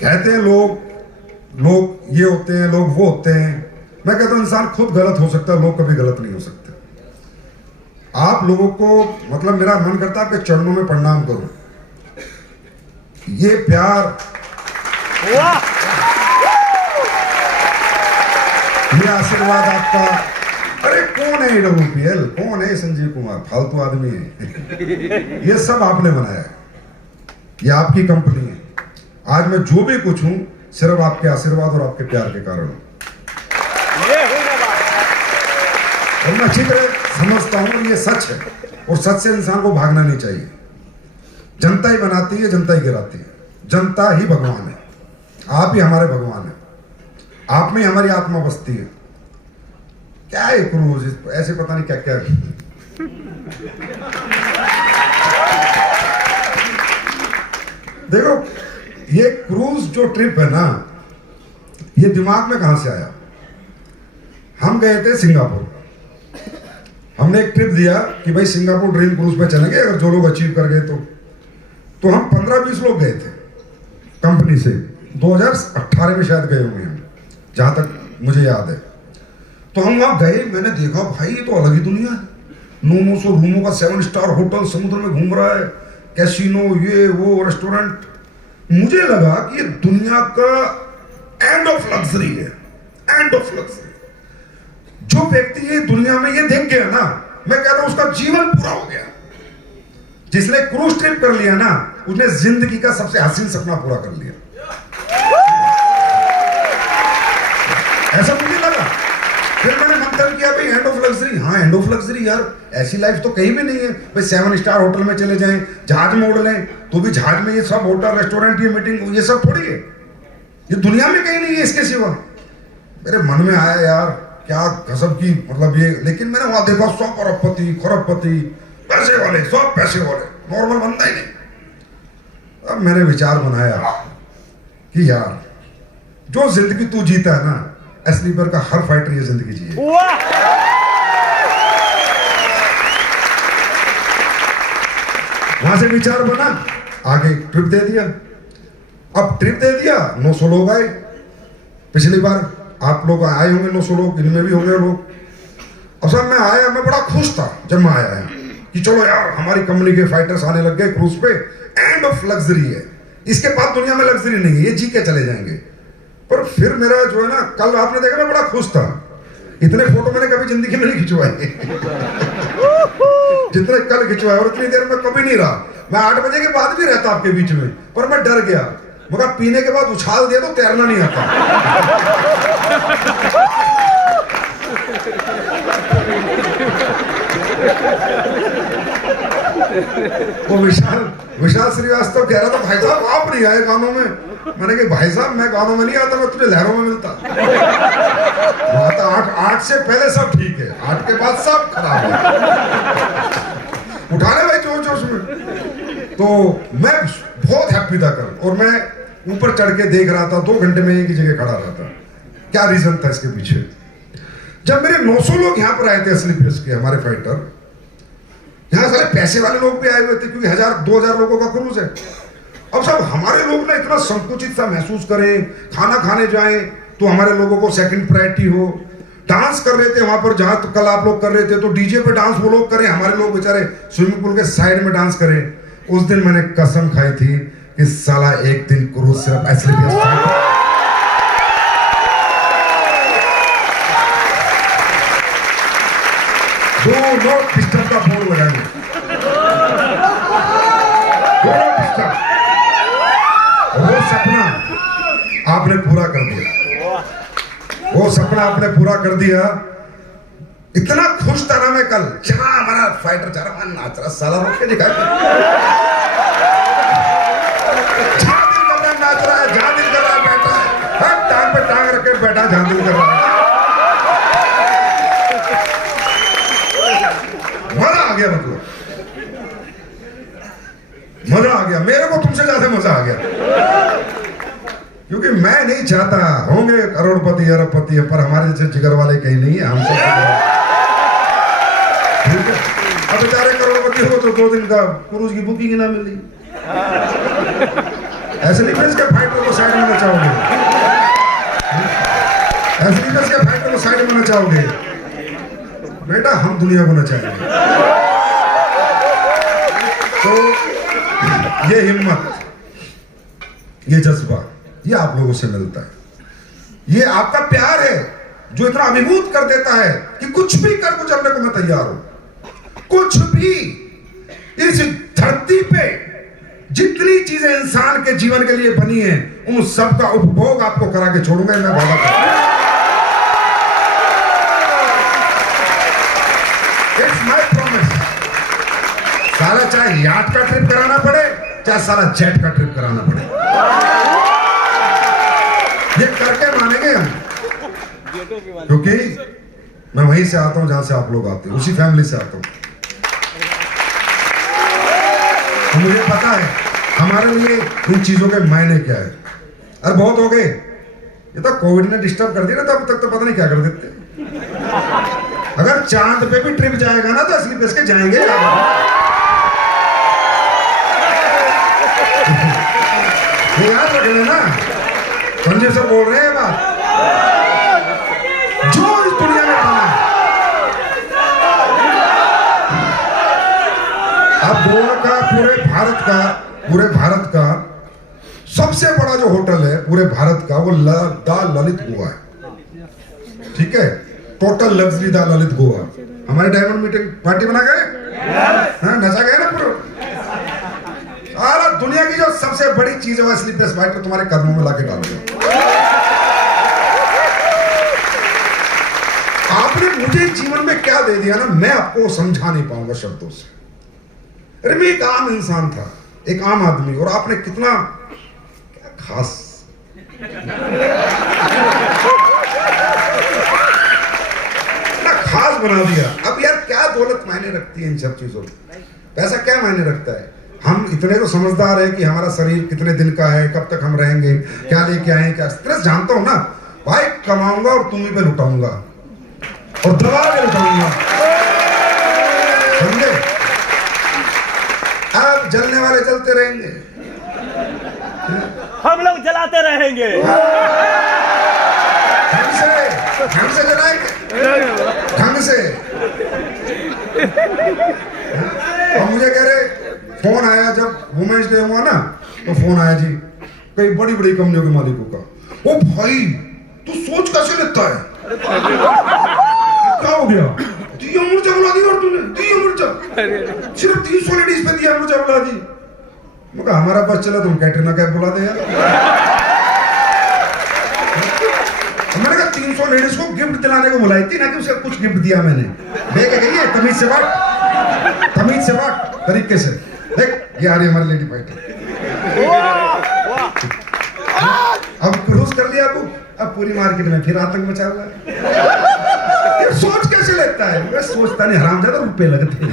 कहते हैं लोग ये होते हैं, लोग वो होते हैं। मैं कहता हूं इंसान खुद गलत हो सकता है, लोग कभी गलत नहीं हो सकते। आप लोगों को मतलब मेरा मन करता है आपके चरणों में प्रणाम करूं। ये प्यार, ये आशीर्वाद आपका। अरे कौन है EWPL, कौन है संजीव कुमार, फालतू आदमी है। ये सब आपने बनाया है, ये आपकी कंपनी है। आज मैं जो भी कुछ हूं सिर्फ आपके आशीर्वाद और आपके प्यार के कारण हूं। और मैं अच्छी तरह समझता हूं ये सच है, और सच से इंसान को भागना नहीं चाहिए। जनता ही बनाती है, जनता ही गिराती है। जनता ही भगवान है, आप ही हमारे भगवान हैं। आप में हमारी आत्मा बसती है। क्या है क्रूज, ऐसे पता नहीं क्या क्या। देखो ये क्रूज जो ट्रिप है ना, ये दिमाग में कहां से आया। हम गए थे सिंगापुर, हमने एक ट्रिप दिया कि भाई सिंगापुर ड्रीम क्रूज पे चलेंगे, अगर जो लोग अचीव कर गए तो हम 15-20 लोग गए थे कंपनी से। 2018 में शायद गए होंगे हम, जहां तक मुझे याद है। तो हम वहां गए, मैंने देखा भाई ये तो अलग ही दुनिया है। 900 रूमों का 7 स्टार होटल समुद्र में घूम रहा है, कैसीनो, ये वो रेस्टोरेंट। मुझे लगा कि ये दुनिया का एंड ऑफ लग्जरी है, एंड ऑफ लग्जरी। जो व्यक्ति ये दुनिया में ये देख गया ना, मैं कहता हूं उसका जीवन पूरा हो गया। जिसने क्रूज ट्रिप कर लिया ना, उसने जिंदगी का सबसे हसीन सपना पूरा कर लिया। ऐसा मुझे लगा। फिर मैंने मंथन किया भाई एंड ऑफ लग्जरी, हाँ एंड ऑफ लग्जरी यार, ऐसी लाइफ तो कहीं भी नहीं है भाई। 7 स्टार होटल में चले जाएं, जहाज में उड़ लें, तो भी जहाज में ये सब होटल रेस्टोरेंट, ये मीटिंग, ये सब थोड़ी है। ये दुनिया में कहीं नहीं है इसके सिवा। मेरे मन में आया यार क्या गजब की मतलब ये। लेकिन मैंने वहां देखा सब अरबपति, खरबपति, पैसे वाले, सब पैसे वाले, नॉर्मल बंदा ही नहीं। अब मैंने विचार बनाया कि यार जो जिंदगी तू जीता है ना, एस्लीपर का हर फाइटर ये जिंदगी जिए। वहां से विचार बना, आगे ट्रिप दे दिया। अब ट्रिप दे दिया, 900 लोग आए। पिछली बार आप लोग आए होंगे 900 लोग, इनमें भी होंगे लोग। अब सब मैं आया, मैं बड़ा खुश था जब मैं आया कि चलो यार हमारी कंपनी के फाइटर्स आने लग गए क्रूज पे। एंड ऑफ लग्जरी है, इसके बाद दुनिया में लग्जरी नहीं है, ये जी के चले जाएंगे। पर फिर मेरा जो है ना, कल आपने देखा मैं बड़ा खुश था। इतने फोटो मैंने कभी जिंदगी में नहीं खिंचवाए जितने कल खिंचवाए, और इतनी देर में कभी नहीं रहा। मैं 8 बजे के बाद भी रहता आपके बीच में, पर मैं डर गया। मगर पीने के बाद उछाल दिया तो तैरना नहीं आता। वो विशाल श्रीवास्तव कह रहा था भाई साहब आप नहीं आए गानों में। मैंने कहा भाई साहब मैं गानों में नहीं आता, मैं तुझे लहरों में मिलता। वहां तो 8 से पहले सब ठीक है, 8 के बाद सब खराब है। उठाने भाई जोश जोश में। तो मैं बहुत हैप्पी था कल, और मैं ऊपर चढ़ के देख रहा था, 2 घंटे में एक ही जगह खड़ा रहा था। क्या रीजन था इसके पीछे। जब मेरे 900 लोग यहाँ पर आए थे एस्लीपर्स के, हमारे फाइटर, यहाँ सारे पैसे वाले लोग भी आए हुए थे, क्योंकि 1000-2000 लोगों का क्रूज है। अब सब हमारे लोग ना इतना संकुचित सा महसूस करें, खाना खाने जाएं तो हमारे लोगों को सेकंड प्रायोरिटी हो। डांस कर रहे थे वहां पर, जहां तो कल आप लोग कर रहे थे, तो डीजे पे डांस वो लोग करें, हमारे लोग बेचारे स्विमिंग पूल के साइड में डांस करें। उस दिन मैंने कसम खाई थी कि साला एक दिन क्रूज सिर्फ एस्लीपर्स डिस्टर्ब का बोर्ड लगाएंगे। वो सपना आपने पूरा कर दिया, वो सपना आपने पूरा कर दिया। इतना खुश था ना मैं कल, जहां हमारा फाइटर जा रहा नाच रहा, साला रोक के दिखा, जहां दिल कर रहा नाच रहा है, जहां दिल कर रहा बैठा है, हर टांग पे टांग रख के बैठा जहां दिल कर रहा है। मजा आ गया, मतलब मजा आ गया। मेरे को तुमसे ज्यादा मजा आ गया, क्योंकि मैं नहीं चाहता होंगे करोड़पति अरबपति, पर हमारे जैसे जिगर वाले कहीं नहीं है। हमसे ठीक है, अब बेचारे करोड़पति हो तो 2 दिन का क्रूज की बुकिंग ही ना मिली। ऐसे नहीं, इसके फाइटर को साइड में नचाओगे? बेटा हम दुनिया को नचाएंगे। तो ये हिम्मत, ये जज्बा, ये आप लोगों से मिलता है। ये आपका प्यार है जो इतना अभिभूत कर देता है कि कुछ भी कर गुजरने को मैं तैयार हूं। कुछ भी। इस धरती पे जितनी चीजें इंसान के जीवन के लिए बनी हैं, उन सब का उपभोग आपको करा के छोड़ूंगा, मैं वादा करता हूं। It's my promise. सारा चाहे याट का ट्रिप कराना पड़े, चाहे सारा जेट का ट्रिप कराना पड़े, ये करके मानेंगे हम। क्योंकि मैं वहीं से आता हूं जहां से आप लोग आते हैं, उसी फैमिली से आता हूं। तो मुझे पता है हमारे लिए इन चीजों के मायने क्या है। अरे बहुत हो गए, ये तो कोविड ने डिस्टर्ब कर दिया ना, तो अब तक तो पता नहीं क्या कर देते। अगर चांद पे भी ट्रिप जाएगा ना, तो असली पेश के जाएंगे। ये याद रख लेना, संजय सर बोल रहे हैं बात। जो इस दुनिया में बना, अब गोवा का, पूरे भारत का सबसे बड़ा जो होटल है पूरे भारत का, वो द ललित गोवा है। ठीक है, total luxury the Lalit Goa. हमारे डायमंड मीटिंग पार्टी बना गए, नचा गए ना पूरा। सारा दुनिया की जो सबसे बड़ी चीज है वो स्लीपलेस नाइट को तुम्हारे कदमों में लाके डाल दिया। आपने मुझे जीवन में क्या दे दिया ना, मैं आपको समझा नहीं पाऊंगा शब्दों से। अरे मैं एक आम इंसान था, एक आम आदमी, और आपने कितना क्या खास खास बना दिया। अब यार क्या दौलत मायने रखती है इन सब चीजों में? पैसा क्या मायने रखता है? हम इतने तो समझदार है कि हमारा शरीर कितने दिन का है, कब तक हम रहेंगे, क्या लेके आए, क्या स्ट्रेस जानता हूं ना भाई। कमाऊंगा और तुम्ही पे लुटाऊंगा और दबा के लुटाऊंगा, समझे? अब जलने वाले जलते रहेंगे, हम लोग जलाते रहेंगे। ढंग से जलाएंगे, ढंग से। और मुझे कह रहे, फोन आया जब वुमेन्स डे हुआ ना, तो फोन आया जी कई बड़ी बड़ी कंपनियों के मालिकों का। ओ भाई तू सोच कैसे लेता है? क्या हो गया? दिया मुर्चा बुला दी, और तूने दिया मुर्चा सिर्फ 300 लेडीज पे दिया मुर्चा बुला दी। मैं कहा हमारा बस चला, तुम कैटरीना कैफ बुला दे यार। मैंने कहा 300 लेडीज को गिफ्ट दिलाने को बुलाई थी ना, कि उसे कुछ गिफ्ट दिया मैंने। लेके गई है, तमीज से बात, तमीज से बात, तरीके से। देख ये आ रही हमारी लेडी फाइटर। अब क्रूज कर लिया आपको, अब पूरी मार्केट में फिर आतंक मचा हुआ है। ये सोच कैसे लेता है? मैं सोचता नहीं, हरामजादा रुपए लगते हैं।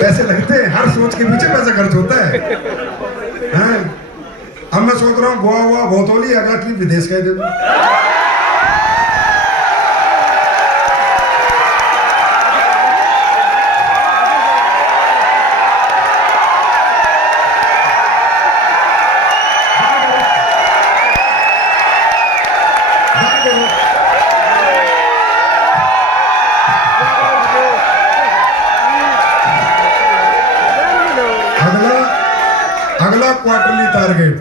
पैसे लगते हैं, हर सोच के पीछे पैसा खर्च होता है। अब मैं सोच रहा हूँ गोवा बहुत होली, अगला ट्रिप विदेश का ही दे दूं। अगला क्वार्टरली टारगेट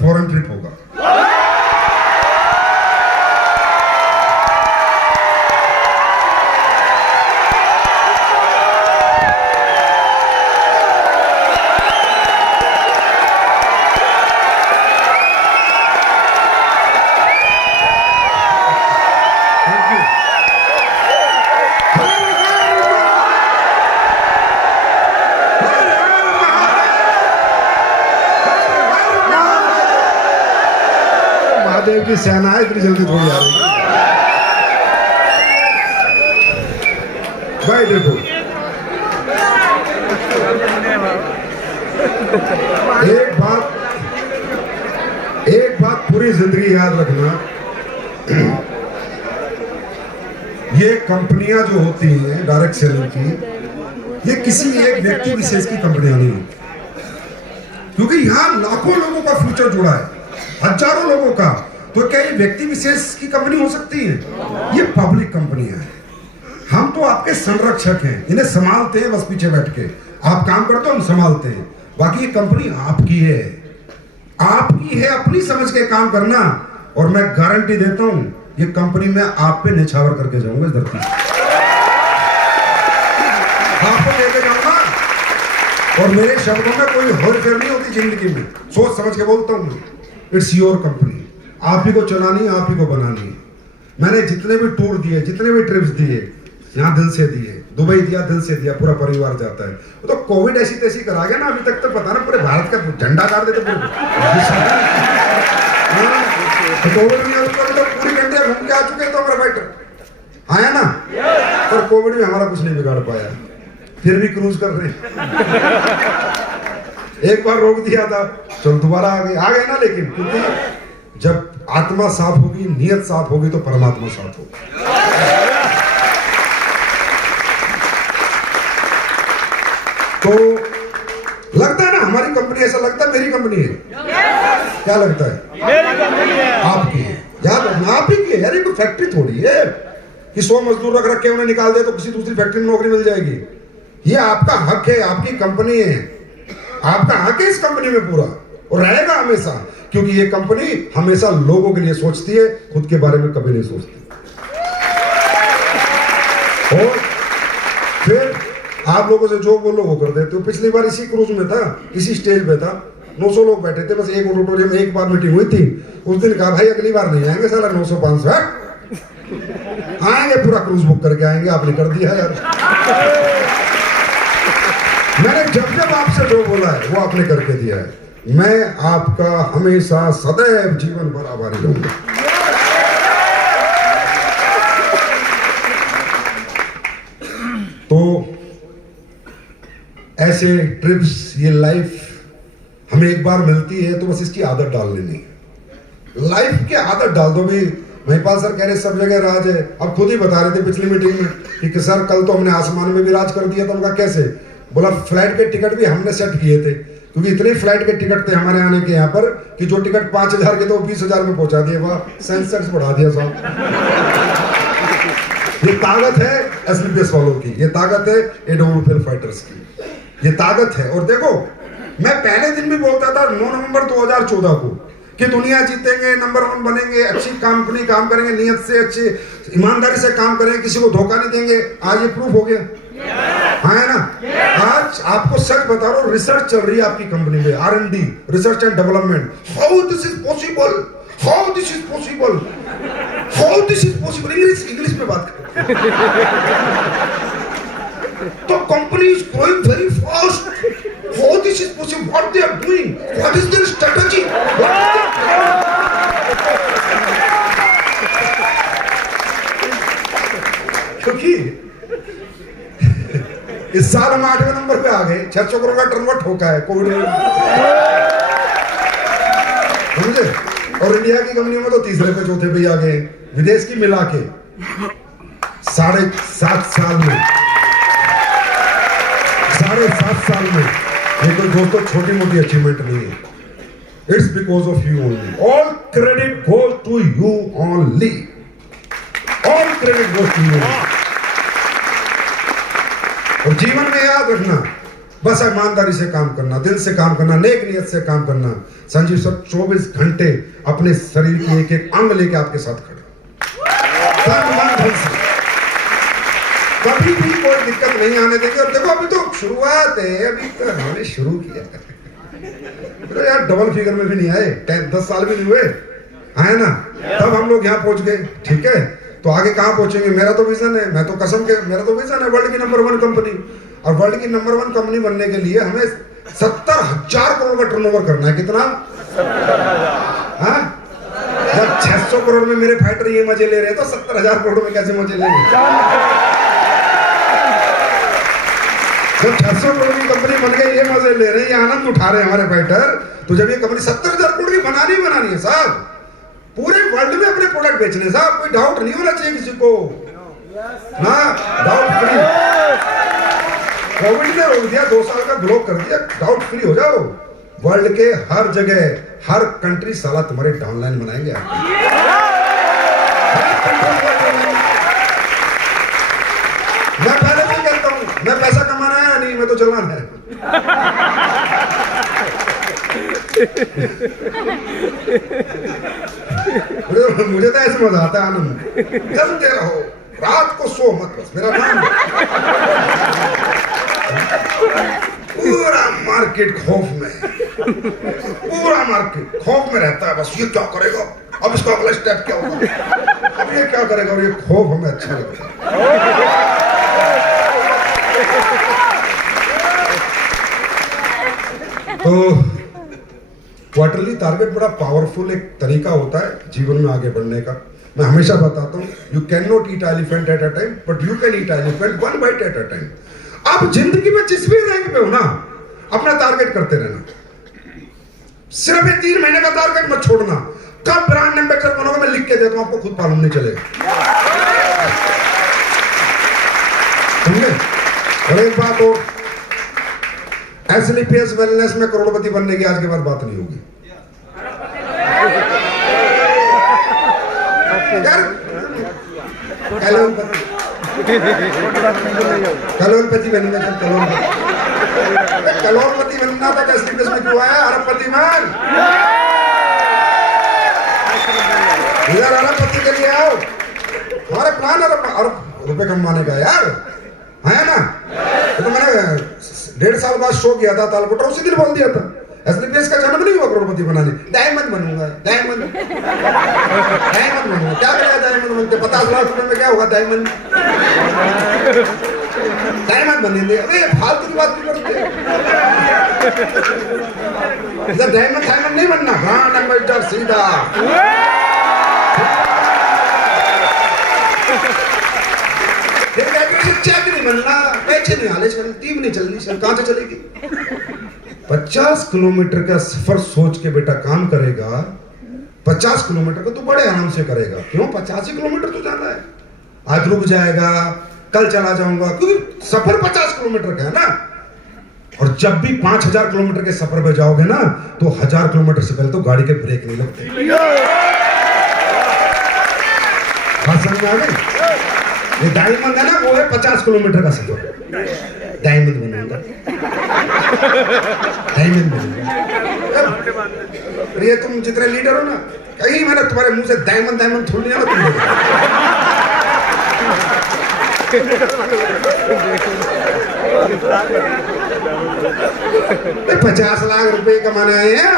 फॉरेन ट्रिप होगा। महादेव की सेना है, इतनी जल्दी थोड़ी आ रही है भाई। देखो एक बात पूरी जिंदगी याद रखना, ये कंपनियां जो होती हैं डायरेक्ट सेलिंग की, ये किसी एक व्यक्ति विशेष की कंपनियां नहीं होती। क्योंकि यहाँ लाखों लोगों का फ्यूचर जुड़ा है, हजारों लोगों का। तो क्या ये व्यक्ति विशेष की कंपनी हो सकती है? ये पब्लिक कंपनियां हैं। हम तो आपके संरक्षक हैं, इन्हें संभालते हैं बस पीछे बैठ के। आप काम करते हो, हम संभालते हैं। बाकी ये कंपनी आपकी है, आपकी है। अपनी समझ के काम करना। और मैं गारंटी देता हूं, ये कंपनी में आप पे निछावर करके जाऊंगा इस धरती से, आपको लेके जाऊंगा। और मेरे शब्दों में कोई हेरफेर नहीं होती जिंदगी में, सोच समझ के बोलता हूं। इट्स योर कंपनी, आप ही को चलानी है, आप ही को बनानी है। मैंने जितने भी टूर दिए, जितने भी ट्रिप्स दिए, यहाँ दिल से दिए। दुबई दिया, दिल से दिया, पूरा परिवार जाता है। तो कोविड ऐसी तैसी करा गया ना, अभी तक तो पता ना पूरे भारत का झंडा गाड़ देते पूरे। कोविड में तो पूरी इंडिया घूम के आ चुके तो हमारा फाइटर आया ना, पर कोविड में हमारा कुछ नहीं बिगाड़ पाया, फिर भी क्रूज कर रहे हैं। एक बार रोक दिया था, चल दोबारा आ गए ना। लेकिन क्योंकि जब आत्मा साफ होगी, नियत साफ होगी, तो परमात्मा साफ होगा। तो लगता है ना हमारी कंपनी, ऐसा लगता है मेरी कंपनी है। क्या लगता है? मेरी कंपनी है। आपकी है यार, आप ही की है यार। ये कोई फैक्ट्री थोड़ी है कि 100 मजदूर रख के उन्हें निकाल दे तो किसी दूसरी फैक्ट्री में नौकरी मिल जाएगी। ये आपका हक है, आपकी कंपनी है, आपका हक है इस कंपनी में पूरा, और रहेगा हमेशा। क्योंकि ये कंपनी हमेशा लोगों के लिए सोचती है, खुद के बारे में कभी नहीं सोचती। और फिर आप लोगों से जो बोलो वो कर देते हो। पिछली बार इसी क्रूज में था, इसी स्टेज पे था, 900 लोग बैठे थे, बस एक ऑडिटोरियम में एक बार मीटिंग हुई थी। उस दिन कहा भाई अगली बार नहीं आएंगे साला, 900-500 आएंगे, पूरा क्रूज बुक करके आएंगे। आपने कर दिया यार। मैंने जब जब आपसे जो बोला है वो आपने करके दिया है। मैं आपका हमेशा सदैव जीवन भर आभारी रहूंगा। तो ऐसे ट्रिप्स, ये लाइफ हमें एक बार मिलती है, तो बस इसकी आदत डाल लेनी है। लाइफ की आदत डाल दो भी। महिपाल सर कह रहे सब जगह राज है। अब खुद ही बता रहे थे पिछली मीटिंग में कि सर कल तो हमने आसमान में भी राज कर दिया। तो उनका कैसे? बोला फ्लाइट के टिकट भी हमने सेट किए थे, क्योंकि इतने फ्लाइट के टिकट थे हमारे आने के यहाँ पर कि जो टिकट 5000 के थे वो 20,000 में पहुंचा दिए। वाह, सेंसेक्स बढ़ा दिया साहब। ये ताकत है एसलीपीएस वालों की, ये ताकत है एडोमोबाइल फाइटर्स की, ये ताकत है। और देखो, मैं पहले दिन भी बोलता था 9 नवंबर 2014 को कि दुनिया जीतेंगे, नंबर 1 बनेंगे, अच्छी कंपनी काम करेंगे, नियत से अच्छी ईमानदारी से काम करेंगे, किसी को धोखा नहीं देंगे। आज ये प्रूफ हो गया। हाँ है ना? आज आपको सच बता रहा हूँ, रिसर्च चल रही है आपकी कंपनी में, R&D, research and development. How this is possible, how this is possible, how this is possible. English में बात करें। तो company is growing very fast. How this is possible, what they are doing, what is their strategy. क्योंकि इस साल हम 8वें number पे आ गए, 600 करोड़ का टर्नओवर ठोका है कोविड में, समझे? और इंडिया की कंपनियों में तो तीसरे पे चौथे पे आ गए। विदेश की मिला के 7.5 साल में, 7.5 साल में ये कोई दोस्तों छोटी मोटी अचीवमेंट नहीं है। It's because of you only. All credit goes to you only, all credit goes to you. और जीवन में याद रखना, बस ईमानदारी से काम करना, दिल से काम करना, नेक नियत से काम करना। संजीव सर 24 घंटे अपने शरीर की एक एक अंग लेके आपके साथ खड़े, कभी भी कोई दिक्कत नहीं आने देंगे। और देखो अभी तो शुरुआत है, अभी तो हमने शुरू किया तो यार डबल फिगर में भी नहीं आए, 10 साल भी नहीं हुए, है ना? तब हम लोग यहाँ पहुंच गए, ठीक है? तो आगे कहाँ पहुंचेंगे? मेरा तो विजन है, मैं तो कसम के, मेरा तो विजन है वर्ल्ड की नंबर 1 कंपनी। और वर्ल्ड की नंबर 1 कंपनी बनने के लिए हमें 70,000 करोड़ का टर्नओवर करना है। कितना? 70,000। जब 600 करोड़ में मेरे फाइटर ये मजे ले रहे हैं, तो 70,000 करोड़ में कैसे मजे लेंगे? जब 600 करोड़ की कंपनी बन गई, ये मजे ले रहे हैं, ये आनंद उठा रहे हैं हमारे फाइटर, तो जब ये कंपनी 70,000 करोड़ की बनानी है साहब, पूरे वर्ल्ड में अपने प्रोडक्ट बेचने साहब, कोई डाउट नहीं होना चाहिए किसी को ना, डाउट फ्री। कोविड ने रोक दिया, 2 साल का ब्लॉक कर दिया, डाउट फ्री हो जाओ। वर्ल्ड के हर जगह, हर कंट्री साला तुम्हारे डाउनलाइन बनाएंगे मैं पहले भी कहता हूं, मैं पैसा कमाना है नहीं, मैं तो चलाना है। मुझे तो ऐसे मजा आता है, आनंद चलते रहो, रात को सो मत, बस मेरा नाम। पूरा मार्केट खौफ में, पूरा मार्केट खौफ में रहता है, बस ये क्या करेगा, अब इसका अगला स्टेप क्या होगा, अब ये क्या करेगा, और ये खौफ हमें अच्छा लगता है। तो क्वार्टरली टारगेट बड़ा पावरफुल एक तरीका होता है जीवन में आगे बढ़ने का। मैं हमेशा बताता हूँ, you can not eat elephant at a time, but you can eat elephant one byte at a time. आप जिंदगी में जिस भी रैंक पे हो ना, अपना टारगेट करते रहना। सिर्फ ये 3 महीने का टारगेट मत छोड़ना। कब ब्रांड एम्बेसडर बनोगे मैं लिख के देता हूं, आपको खुद मालूम नहीं चलेगा। समझे? और एक बात और, एसलीपीएस वेलनेस में करोड़पति बनने की आज के बाद बात नहीं होगी यार। करोड़पति बनना, करोड़पति बनना था, एसलीपीएस में क्यों आया? अरबपति बन, इधर अरबपति के लिए आओ। हमारे प्लान अरब रुपए कमाने का यार है ना। तो मैंने 1.5 साल बाद शो किया था तालकोटा, उसी दिन बोल दिया था एसलीपीएस का जन्म नहीं हुआ करोड़पति बनाने। डायमंड बनूंगा, डायमंड डायमंड बनूंगा। क्या करेगा डायमंड बनते? 50 लाख रुपए में क्या होगा डायमंड? डायमंड बनेंगे। अरे फालतू की बात क्यों करते? डायमंड डायमंड नहीं बनना, ब्रांड एम्बेसडर सीधा। चेक नहीं बनना, पैसे नहीं आले, टीम नहीं चलनी, सर कहां से चलेगी? 50 किलोमीटर का सफर सोच के बेटा काम करेगा। 50 किलोमीटर का तो बड़े आराम से करेगा। क्यों? 85 किलोमीटर तो जाना है। आज रुक जाएगा, कल चला जाऊंगा, क्योंकि सफर 50 किलोमीटर का है ना। और जब भी 5000 किलोमीटर के सफर पे जाओगे ना, तो 1000 किलोमीटर से पहले तो गाड़ी के ब्रेक नहीं लगते। बात समझ में आ गई? ये डायमंड है ना, वो है 50 किलोमीटर का सफर। डायमंड बनूंगा, डायमंड बनूंगा। ये तुम जितने लीडर हो ना, कहीं मैंने तुम्हारे मुंह से डायमंड डायमंड थोड़ी ना तुम 50 लाख रुपए कमाने आए हैं।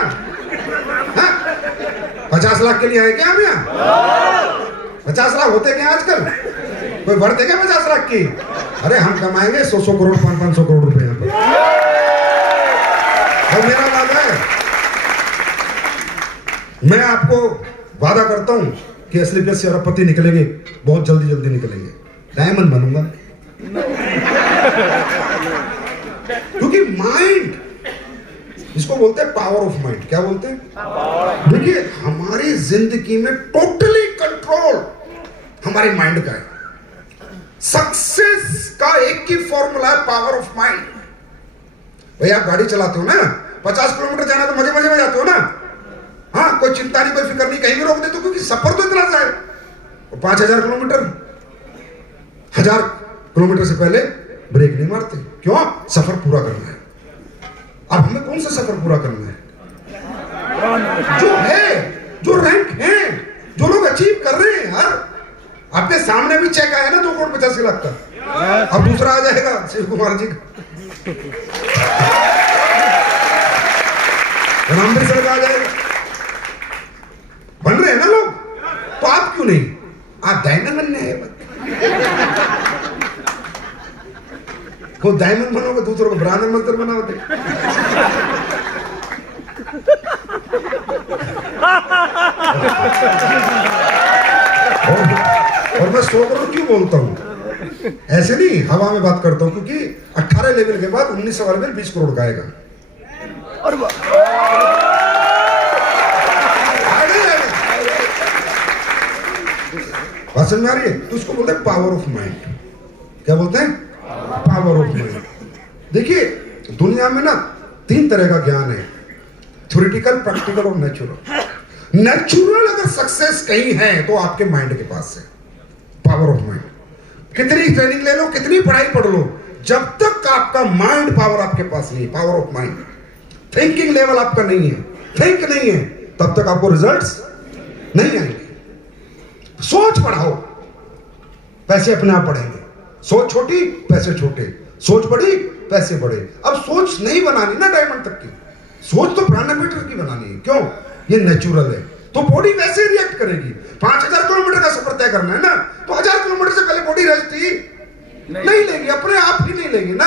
50 लाख के लिए आए क्या हम यहाँ? 50 लाख होते क्या आजकल? कोई बढ़ते क्या 50 लाख की? अरे हम कमाएंगे 100 करोड़ 500 करोड़ रुपए यहाँ पर। और मेरा वादा है, मैं आपको वादा करता हूं कि एसलीपीएस से अरबपति निकलेंगे, बहुत जल्दी जल्दी निकलेंगे। डायमंड बनूंगा, क्योंकि माइंड, इसको बोलते हैं पावर ऑफ माइंड। क्या बोलते हैं? देखिए, हमारी जिंदगी में टोटली कंट्रोल हमारे माइंड का है। सक्सेस का एक ही फॉर्मूला है, पावर ऑफ माइंड। भाई आप गाड़ी चलाते हो ना, 50 किलोमीटर जाना तो मजे मजे में जाते हो ना। हाँ, कोई चिंता नहीं, कोई फिक्र नहीं, कहीं भी रोक देते हो, क्योंकि सफर तो इतना सा है। 5000 किलोमीटर, 1000 किलोमीटर से पहले ब्रेक नहीं मारते। क्यों? सफर पूरा करना है। अब हमें कौन सा सफर पूरा करना है? जो है, जो रैंक है, जो लोग अचीव कर रहे हैं यार। आपके सामने भी चेक आया ना 2,85 लाख का, अब दूसरा आ जाएगा शिव कुमार जी का, अमृतसर का आ जाएगा। बन रहे हैं ना लोग, तो आप क्यों नहीं? आप डायमंड बनने हैं। खुद डायमंड बनोगे, दूसरों को ब्रांड एम्बेसडर बनाओगे। और मैं 100 करोड़ क्यों बोलता हूं? ऐसे नहीं, हवा में बात करता हूं, क्योंकि 18 लेवल के बाद 19 वाला लेवल 20 करोड़ का आएगा। बात समझ में आ रही है? तो उसको बोलते हैं पावर ऑफ माइंड। क्या बोलते हैं? Power of mind. देखिए, दुनिया में ना 3 तरह का ज्ञान है। थ्योरेटिकल, प्रैक्टिकल और नेचुरल। नेचुरल अगर सक्सेस कहीं है तो आपके माइंड के पास है, पावर ऑफ माइंड। कितनी ट्रेनिंग ले लो, कितनी पढ़ाई पढ़ लो, जब तक आपका माइंड पावर आपके पास नहीं, power of mind, thinking level आपका नहीं है, थिंक नहीं है, तब तक आपको रिजल्ट्स नहीं आएंगे। सोच बढ़ाओ, पैसे अपने आप बढ़ेंगे। सोच छोटी, पैसे छोटे, सोच बड़ी, पैसे बड़े। अब सोच नहीं बनानी ना डायमंड तक की, सोच तो प्राण मीटर की बनानी है। क्यों? ये नेचुरल है, तो बॉडी वैसे रिएक्ट करेगी। 5000 किलोमीटर का सफर तय करना है ना, तो 1000 किलोमीटर से पहले बॉडी रेस्ट ही नहीं लेगी, अपने आप ही नहीं लेगी ना।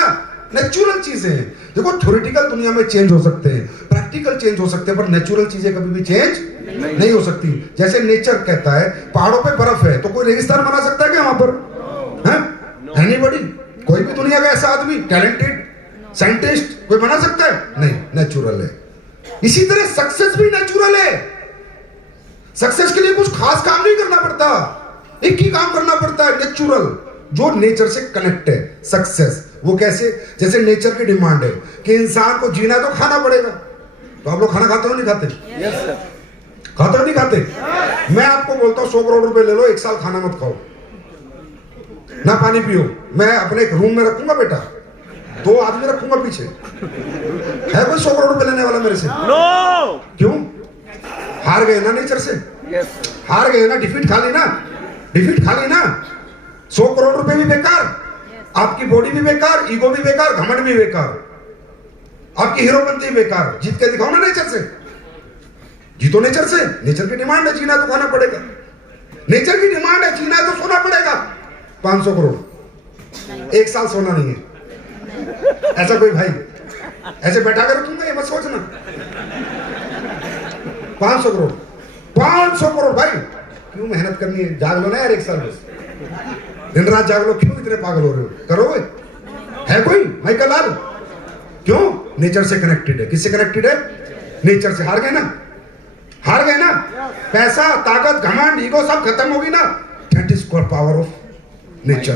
नेचुरल चीजें हैं। देखो, थ्योरेटिकल दुनिया में चेंज हो सकते हैं, प्रैक्टिकल चेंज हो सकते हैं, पर नेचुरल चीजें कभी भी चेंज नहीं हो सकती। जैसे नेचर कहता है पहाड़ों पे बर्फ है, तो कोई रेगिस्तान बना सकता है क्या वहां पर? एनीबॉडी? कोई भी दुनिया का ऐसा आदमी, टैलेंटेड साइंटिस्ट कोई बना सकता है? नहीं, नेचुरल है। इसी तरह सक्सेस भी नेचुरल है। सक्सेस के लिए कुछ खास काम नहीं करना पड़ता, एक ही काम करना पड़ता है, नेचुरल, जो नेचर से कनेक्ट है। सक्सेस वो कैसे? जैसे नेचर की डिमांड है कि इंसान को जीना तो खाना पड़ेगा। तो आप लोग खाना खाते हो नहीं खाते? Yes sir. खाते हो नहीं खाते? मैं आपको बोलता हूं 100 करोड़ रुपए ले लो, 1 साल खाना मत खाओ, ना पानी पियो। मैं अपने एक रूम में रखूंगा बेटा, 2 आदमी रखूंगा पीछे। है कोई 100 करोड़ रुपए लेने वाला मेरे से? नो। क्यों? हार गए ना नेचर से, हार गए ना, डिफीट खा ली ना, डिफीट खा ली ना। 100 करोड़ रुपए भी बेकार, आपकी बॉडी भी बेकार, ईगो भी बेकार, घमंड भी बेकार, आपकी हीरोपंती बेकार। जीत के दिखाओ ना नेचर से, जीतो नेचर से। नेचर की डिमांड है जीना तो खाना पड़ेगा, नेचर की डिमांड है जीना तो सोना पड़ेगा। 500 करोड़ 1 साल सोना नहीं है, ऐसा कोई भाई ऐसे बैठा कर रखूंगा, ये मत सोचना। 500 करोड़, 500 करोड़ भाई, क्यों मेहनत करनी है? जाग लो ना यार 1 साल बस, दिन रात जाग लो। क्यों इतने पागल हो रहे हो? करोगे? है कोई माइकल लाल? क्यों? नेचर से कनेक्टेड है। किससे कनेक्टेड है? नेचर से। हार गए ना, हार गए ना। पैसा, ताकत, घमंड, ईगो सब खत्म होगी ना। That is called power of nature.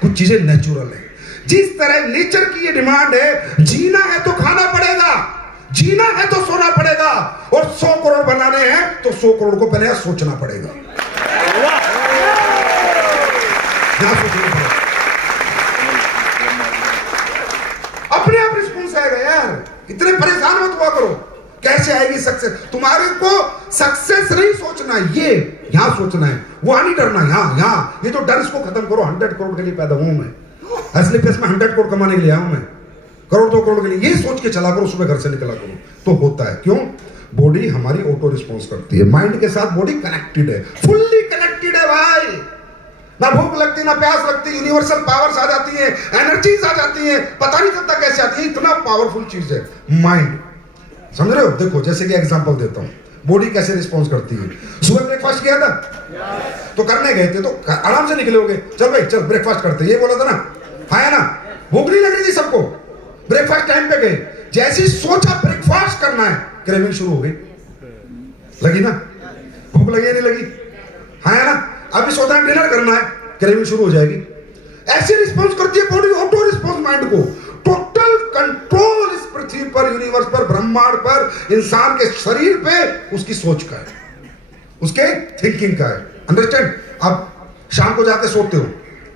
कुछ चीजें नेचुरल है। जिस तरह नेचर की ये डिमांड है, जीना है तो खाना पड़ेगा, जीना है to सोना पड़ेगा, और 100 करोड़ बनाने हैं तो 100 करोड़ को पहले सोचना पड़ेगा। अपने आप रिस्पॉन्स आएगा यार, इतने परेशान मत हुआ करो। कैसे आएगी सक्सेस? तुम्हारे को सक्सेस नहीं सोचना, ये यहां सोचना है, वहां नहीं डरना। यहां ये जो डर, इसको खत्म करो। 100 करोड़ के लिए पैदा हुआ मैं, असली पेस में 100 करोड़ कमाने के लिए आया हूं मैं, करोड़ 2 करोड़ के लिए। ये सोच के चला करो, सुबह घर से निकला करो, तो होता है। क्यों? बॉडी हमारी ऑटो रिस्पॉन्स करती है, माइंड के साथ बॉडी कनेक्टेड है, फुल्ली कनेक्टेड है भाई। ना भूख लगती, ना प्यास लगती, यूनिवर्सल पावर्स आ जाती है, एनर्जीज आ जाती है, पता नहीं चलता कैसे आती है। इतना पावरफुल चीज है माइंड, समझ रहे हो? देखो, जैसे कि एग्जांपल देता हूं, बॉडी कैसे रिस्पॉन्स करती है। सुबह ब्रेकफास्ट किया था, तो करने गए थे, तो आराम से निकले होगे, चल भाई चल ब्रेकफास्ट करते, ये बोला था ना, खाया ना, भूख नहीं लग रही थी सबको, ब्रेकफास्ट टाइम पे गए, जैसे ही सोचा ब्रेकफास्ट करना है, क्रेविंग शुरू हो गई। लगी ना भूख? लगी नहीं लगी? खाया ना, अभी सोचा है डिनर करना है, क्रेविंग शुरू हो जाएगी। ऐसे रिस्पॉन्स करती है बॉडी, ऑटो रिस्पॉन्स माइंड को। टोटल कंट्रोल इस पृथ्वी पर, यूनिवर्स पर, ब्रह्मांड पर, इंसान के शरीर पे उसकी सोच का है, उसके थिंकिंग का है। अंडरस्टैंड? अब शाम को जाके सोते हो,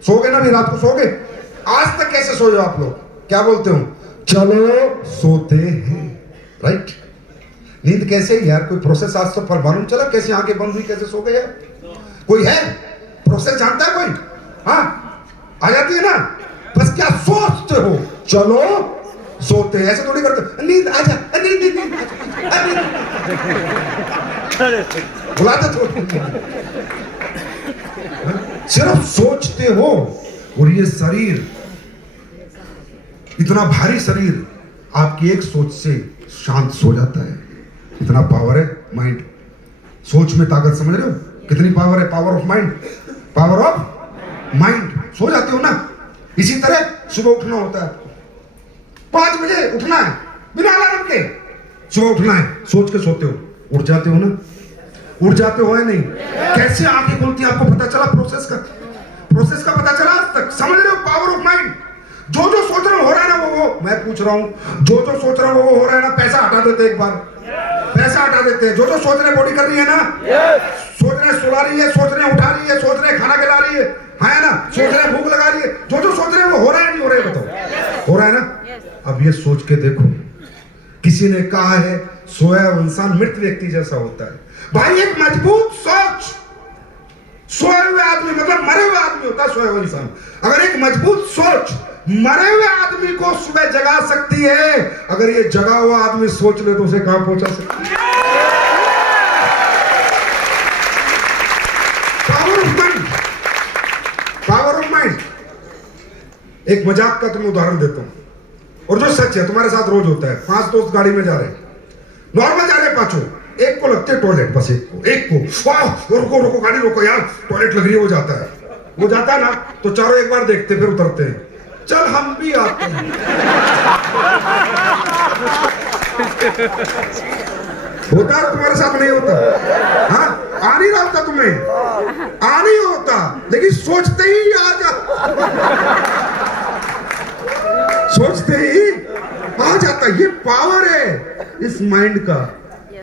सोगे ना भी, रात को सोगे? आज तक कैसे सोए हो आप लोग? क्या बोलते हो? चलो सोते हैं, राइट? नींद कैसे यार? कोई प्रोसेस आज तो पर मालूम चला कैसे आंखें बंद हुई, कैसे सो गए यार? कोई है प्रोसेस जानता है कोई? हाँ, आ जाती है ना। बस क्या सोचते हो? चलो सोते हैं, ऐसे थोड़ी करते, नींद आ जा, नींद नींद बुलाते थोड़ी, सिर्फ सोचते हो। और ये शरीर, इतना भारी शरीर, आपकी एक सोच से शांत सो जाता है। इतना पावर है माइंड, सोच में ताकत। समझ रहे हो कितनी पावर है? Power of mind, power of mind. सो जाते हो ना, इसी तरह सुबह उठना होता है, 5 बजे उठना है, बिना अलार्म के सुबह उठना है, सोच के सोते हो, उठ जाते हो ना? उठ जाते हो या नहीं? कैसे आंखें खुलती है आपको पता चला? प्रोसेस का पता चला आज तक? समझ रहे हो? Power of mind. जो सोच रहा हो रहा है ना, वो मैं पूछ रहा हूं, जो सोच रहा हो रहा है ना। पैसा हटा देते एक बार, पैसा हटा देते हैं। जो जो सोच रहे बॉडी कर रही है ना, सोच रहे सुला रही है, सोच रहे उठा रही है, सोच रहे खाना खिला रही है ना, सोच रहे भूख लगा रही है, जो जो सोच रहे हैं वो हो रहा है नहीं हो रहा है, बताओ हो रहा है ना। अब ये सोच के देखो, किसी ने कहा है सोया इंसान मृत व्यक्ति जैसा होता है। भाई एक मजबूत सोच, सोए हुए आदमी मतलब मरे हुए आदमी होता है सोया हुआ इंसान। अगर एक मजबूत सोच मरे हुए आदमी को सुबह जगा सकती है, अगर ये जगा हुआ आदमी सोच ले तो उसे कहां पहुंचा सकती है। Power of mind, power of mind. एक मजाक का तुम्हें उदाहरण देता हूं और जो सच है, तुम्हारे साथ रोज होता है। 5 दोस्त गाड़ी में जा रहे हैं, नॉर्मल जा रहे हैं पांचों, एक को लगते है टॉयलेट, बस एक को वाह रुको रुको गाड़ी रोको यार टॉयलेट लग रही है, वो जाता है, वो जाता है ना तो चारों एक बार देखते फिर उतरते हैं, चल हम भी आते हैं। होता है तुम्हारे साथ नहीं होता? हाँ, आ नहीं रहा होता तुम्हें, आ नहीं होता, लेकिन सोचते ही आ जा, सोचते ही आ जाता। ये पावर है इस माइंड का,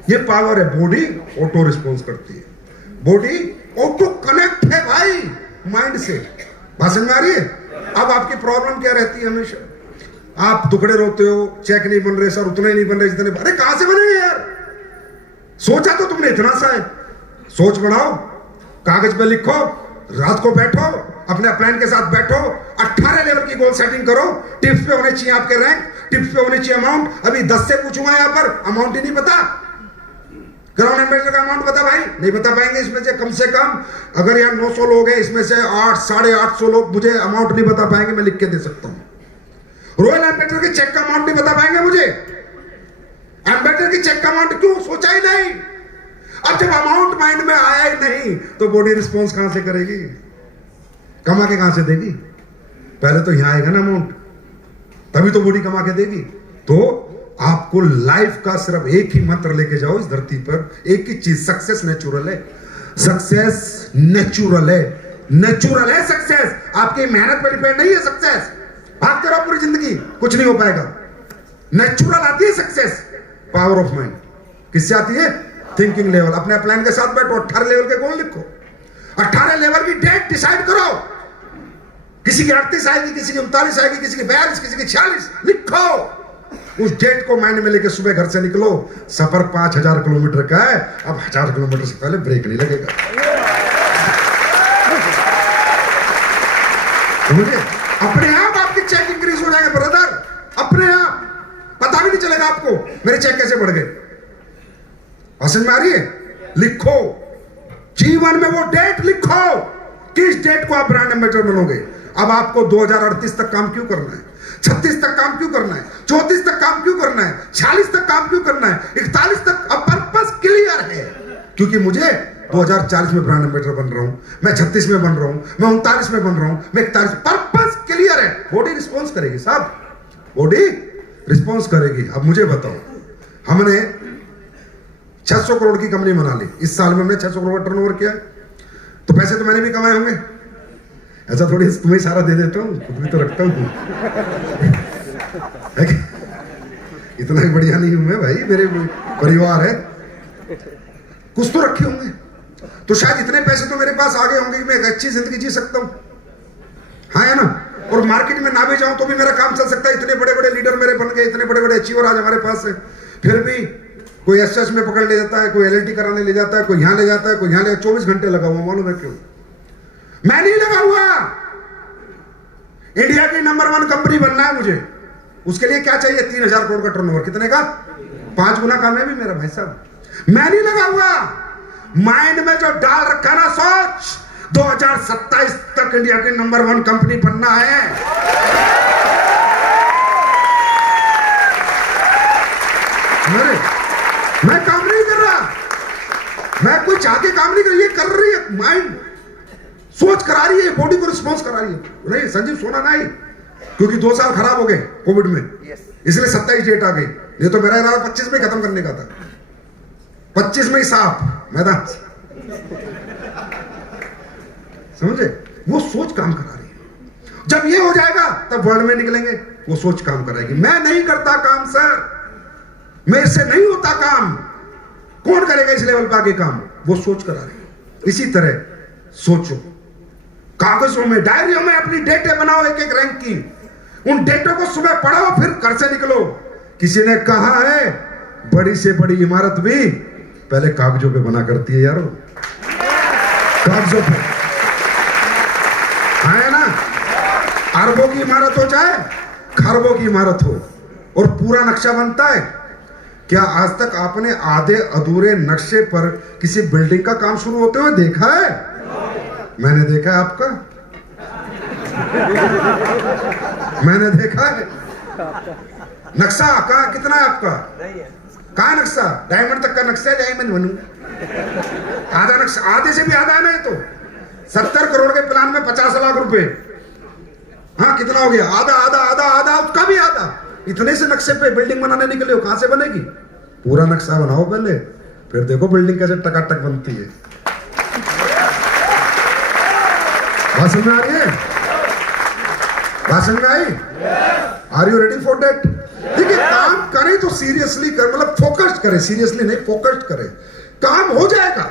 ये पावर है। बॉडी ऑटो रिस्पॉन्स करती है, बॉडी ऑटो कनेक्ट है भाई माइंड से। बात समझ में आ रही है? अब आपकी प्रॉब्लम क्या रहती है हमेशा, आप दुखड़े रोते हो, चेक नहीं बन रहे सर, उतने नहीं बन रहे जितने, अरे कहां से बनेंगे यार, सोचा तो तुमने इतना सा है। सोच बढ़ाओ, कागज पे लिखो, रात को बैठो, अपने प्लान के साथ बैठो, 18 लेवल की गोल सेटिंग करो। टिप्स पे होने चाहिए आपके रैंक, टिप्स पे होने चाहिए अमाउंट। अभी 10 से पूछूंगा यहाँ पर, अमाउंट ही नहीं पता, ग्राउंड एम्बेसडर का अमाउंट बता भाई, नहीं बता पाएंगे। इसमें से कम अगर यहाँ 900 लोग हैं, इसमें से 8 साढ़े 800 लोग मुझे अमाउंट नहीं बता पाएंगे, मैं लिख के दे सकता हूं। रॉयल एम्बेसडर के चेक का अमाउंट नहीं बता पाएंगे मुझे, एम्बेसडर की चेक का अमाउंट क्यों, सोचा ही नहीं। अब जब अमाउंट माइंड में आया ही नहीं तो बॉडी रिस्पॉन्स कहां से करेगी, कमा के कहां से देगी? पहले तो यहां आएगा ना अमाउंट, तभी तो बॉडी कमा के देगी। तो आपको लाइफ का सिर्फ एक ही मंत्र लेके जाओ इस धरती पर, एक ही चीज, सक्सेस नेचुरल है, सक्सेस नेचुरल है, नेचुरल है सक्सेस। आपकी मेहनत पर डिपेंड नहीं है सक्सेस, भागते रहो पूरी जिंदगी कुछ नहीं हो पाएगा। नेचुरल आती है सक्सेस, पावर ऑफ माइंड। किससे आती है? Thinking level. अपने प्लान के साथ बैठो, 18 लेवल के गोल लिखो, 18 लेवल की डेट डिसाइड करो। किसी की 38 आएगी, किसी की 39 आएगी, किसी की 42, किसी की 46, लिखो। उस डेट को माइंड में लेके सुबह घर से निकलो। सफर 5000 किलोमीटर का है, अब 1000 किलोमीटर से पहले ब्रेक नहीं लगेगा। समझे? अपने आप आपकी चेक इंक्रीज हो जाएगा ब्रदर, अपने आप, पता भी नहीं चलेगा आपको मेरे चेक कैसे बढ़ गए। समझ में आ रही है? लिखो, जीवन में वो डेट लिखो, किस डेट को आप ब्रांड एम्बेसडर बनोगे। अब आपको 2038 तक काम क्यों करना है, 36 तक काम क्यों करना है, 34 तक काम क्यों करना है, 46 तक काम क्यों करना है, 41 तक? अब पर्पस क्लियर है, क्योंकि मुझे 2040 में ब्रांड एम्बेसडर बन रहा हूं, मैं 36 में बन रहा हूं, मैं 39 में बन रहा हूं, मैं 41। पर्पस क्लियर है, बॉडी रिस्पॉन्स करेगी साहब, बॉडी रिस्पॉन्स करेगी। अब मुझे बताओ, हमने 600 करोड़ की कंपनी बना ली, इस साल में हमने 600 करोड़ का टर्नओवर किया, तो पैसे तो मैंने भी कमाए होंगे। ऐसा थोड़ी तुम्हें सारा दे देता हूँ, खुद भी तो रखता हूँ। इतना ही बढ़िया नहीं हूं मैं भाई, मेरे परिवार है, कुछ तो रखे होंगे, तो शायद इतने पैसे तो मेरे पास आ गए होंगे कि मैं एक अच्छी जिंदगी जी सकता हूँ। हाँ है ना? और मार्केट में ना भी जाऊं तो भी मेरा काम चल सकता है। इतने बड़े बड़े लीडर मेरे बन गए, इतने बड़े बड़े अचीवर आज हमारे पास है, फिर भी कोई एसएस में पकड़ ले जाता है, कोई एलएलटी कराने ले जाता है, कोई यहां ले जाता है, कोई यहां ले, 24 घंटे लगा हुआ। मालूम है क्यों? मैं नहीं लगा हुआ। इंडिया की नंबर 1 कंपनी बनना है मुझे, उसके लिए क्या चाहिए? 3000 करोड़ का टर्नओवर। कितने का? 5 गुना काम है भी मेरा भाई साहब। मैं नहीं लगा हुआ, माइंड में जो डाल रखा ना सोच, 2027 तक इंडिया की नंबर 1 कंपनी बनना है। मैं काम नहीं कर रहा, मैं कोई चाह के काम नहीं कर रही, ये कर रही है माइंड, सोच करा रही है, बॉडी को रिस्पॉन्स करा रही है। नहीं संजीव सोना नहीं, क्योंकि 2 साल खराब हो गए कोविड में, इसलिए 27 डेट आ गई। ये तो मेरा इरादा 25 में खत्म करने का था, 25 में ही साफ मैदान। समझे? वो सोच काम करा रही है। जब ये हो जाएगा तब वर्ल्ड में निकलेंगे, वो सोच काम कराएगी। मैं नहीं करता काम सर, मेरे से नहीं होता काम, कौन करेगा इस लेवल पे आगे काम? वो सोच कर आ रही है। इसी तरह सोचो, कागजों में, डायरियों में अपनी डेटे बनाओ, एक एक रैंक की। उन डेटों को सुबह पढ़ो, फिर घर से निकलो। किसी ने कहा है बड़ी से बड़ी इमारत भी पहले कागजों पे बना करती है यारो, कागजों पे है ना। अरबों की इमारत हो चाहे खरबों की इमारत हो, और पूरा नक्शा बनता है। क्या आज तक आपने आधे अधूरे नक्शे पर किसी बिल्डिंग का काम शुरू होते हुए देखा है? मैंने देखा है आपका, मैंने देखा है। नक्शा कहाँ, कितना है आपका? कहाँ है नक्शा? डायमंड तक का नक्शा है, डायमंड बनूं। आधा नक्शा, आधे से भी आधा है। नहीं तो 70 करोड़ के प्लान में 50 लाख रुपए, हाँ कितना हो गया? आधा आधा आधा आधा, उसका भी आधा। इतने से नक्शे पे बिल्डिंग बनाने निकले हो, कहां से बनेगी? पूरा नक्शा बनाओ पहले, फिर देखो बिल्डिंग कैसे टकाटक बनती है। बात समझ में आ रही है? बात समझ में आई? Are you ready for that? देखिए, काम करें तो सीरियसली कर, मतलब फोकस्ड करें, सीरियसली नहीं, फोकस्ड करें। काम हो जाएगा।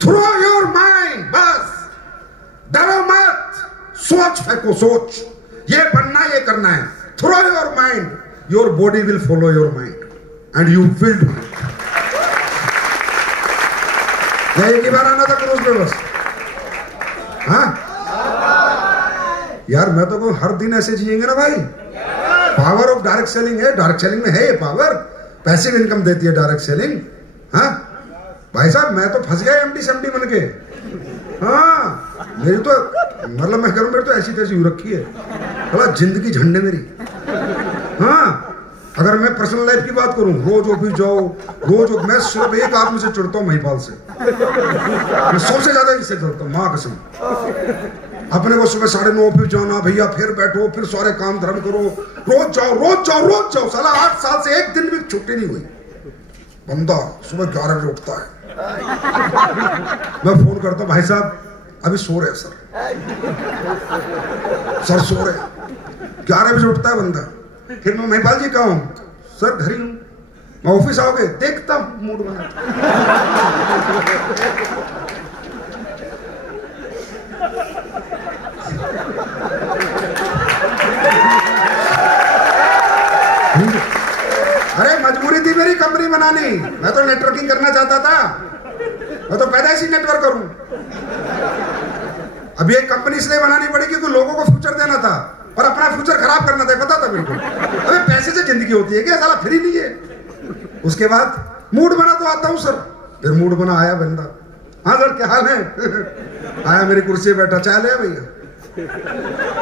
थ्रो योर माइंड, बस डरो मत, सोच फेंको, सोच। ये बनना, ये करना है। Throw your mind, your body will follow your mind and you will do it. एक ही बार आना था क्रूज पे बस। हाँ यार, मैं तो कहूं हर दिन ऐसे जिएंगे ना भाई। पावर ऑफ डायरेक्ट सेलिंग है, डायरेक्ट सेलिंग में है ये पावर। पैसिव इनकम देती है डायरेक्ट सेलिंग। हाँ भाई साहब, मैं तो फंस गया एमडी सेमडी बन के। हाँ मेरी तो, मतलब मैं करूं, मेरी तो ऐसी तैसी हो रखी है, भला जिंदगी झंडे मेरी। हाँ अगर मैं पर्सनल लाइफ की बात करूं, रोज ऑफिस जाओ, रोज मैं सिर्फ एक आदमी से चढ़ता हूं, महिपाल से। मैं सबसे ज्यादा इससे चढ़ता हूं, मां कसम। अपने को सुबह 9:30 ऑफिस जाना, भैया फिर बैठो, फिर सारे काम धर्म करो, रोज जाओ रोज जाओ रोज जाओ। साला 8 साल से एक दिन भी छुट्टी नहीं हुई। बंदा सुबह 11 बजे उठता है। मैं फोन करता हूं, भाई साहब अभी सो रहे सर, सर सो रहे। 11 बजे उठता है बंदा। फिर मैं महिपाल जी कहा हूं, सर घर ही हूं, मैं ऑफिस आओगे? देखता हूं, मूड बना। अरे मजबूरी थी मेरी कंपनी बनानी, मैं तो नेटवर्किंग करना चाहता था, मैं तो पैदाइशी नेटवर्क करूं। अभी एक कंपनी इसलिए बनानी पड़ी क्योंकि लोगों को फ्यूचर देना था, पर अपना फ्यूचर खराब करना था, पता था बिल्कुल। अबे पैसे से जिंदगी होती है क्या? साला फ्री नहीं है। उसके बाद मूड बना तो आता हूं सर, फिर मूड बना, आया बंदा, हाँ सर क्या हाल है? आया मेरी कुर्सी बैठा, चाय ले भैया,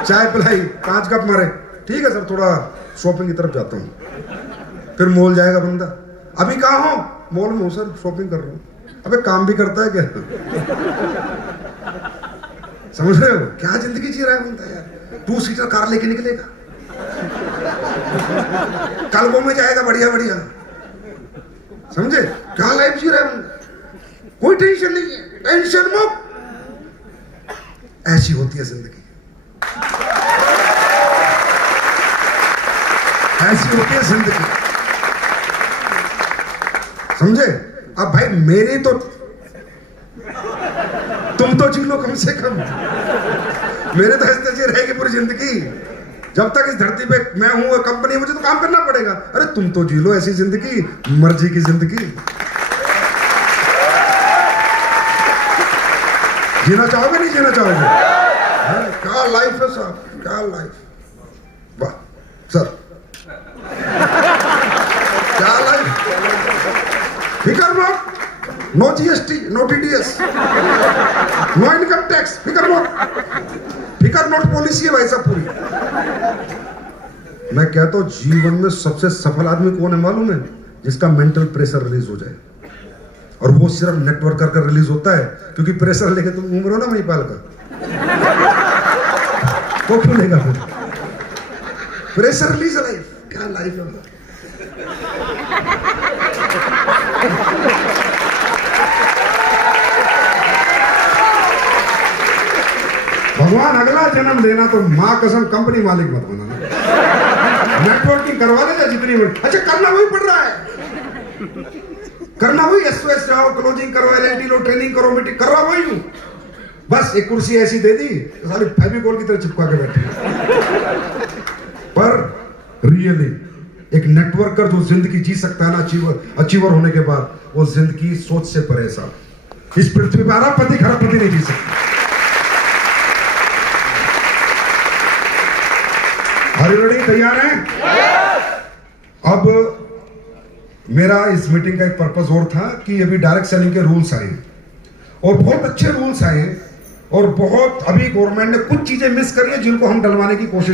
चाय पिलाई, 5 कप मारे, ठीक है सर थोड़ा शॉपिंग की तरफ जाता हूँ। फिर मॉल जाएगा बंदा, अभी कहाँ हो? मॉल में हूँ सर, शॉपिंग कर रहा हूँ। अबे काम भी करता है क्या? समझ रहे हो क्या जिंदगी जी रहा है बंदा यार? 2 सीटर कार लेके निकलेगा, कल्बों में जाएगा, बढ़िया बढ़िया। समझे क्या लाइफ जी रहा है बंदा? कोई टेंशन नहीं है, टेंशन मुक्त। ऐसी होती है जिंदगी, ऐसी होती है जिंदगी। समझे? अब भाई मेरी तो, तुम तो जी लो कम से कम, मेरे तो ऐसे जी रहेगी पूरी जिंदगी। जब तक इस धरती पे मैं हूं, कंपनी, मुझे तो काम करना पड़ेगा। अरे तुम तो जी लो ऐसी जिंदगी, मर्जी की जिंदगी। जीना चाहोगे नहीं जीना चाहोगे? क्या लाइफ है साहब, क्या लाइफ। वाह सर, क्या लाइफ। फिकर not, no GST, no TDS, no income tax, फिकर नोट पॉलिसी है भाई साहब पूरी। मैं कहता हूं जीवन में सबसे सफल आदमी कौन है मालूम है? जिसका मेंटल प्रेशर रिलीज हो जाए, और वो सिर्फ नेटवर्क कर रिलीज होता है। क्योंकि प्रेशर लेके तुम घूम रहे हो ना महिपाल का, वो क्यों लेगा फिर? प्रेशर रिलीज लाइफ, क्या लाइफ है। भगवान अगला जन्म देना तो मां कसम कंपनी मालिक मत बनाना। नेटवर्किंग करवा देगा जितनी बड़ी, अच्छा करना वही पड़ रहा है। करना वही एसओएस जाओ, क्लोजिंग करो, एलएलटी लो, ट्रेनिंग करो, मीटिंग कर रहा वही हूं। बस एक कुर्सी ऐसी दे दी तो साली फेविकोल की तरह चिपका के बैठे। पर रियली एक नेटवर्कर जो जिंदगी जी सकता है ना, अचीवर होने के बाद, वो जिंदगी सोच से परे साहब। इस पृथ्वी पर अरबपति खरबपति नहीं जी सकता। हरियाणा तैयार हैं? अब मेरा इस मीटिंग का एक पर्पस और था कि अभी डायरेक्ट सेलिंग के रूल्स आए और बहुत अच्छे रूल्स आए, और बहुत अभी गवर्नमेंट ने कुछ चीजें मिस करी है जिनको हम डलवाने की कोशिश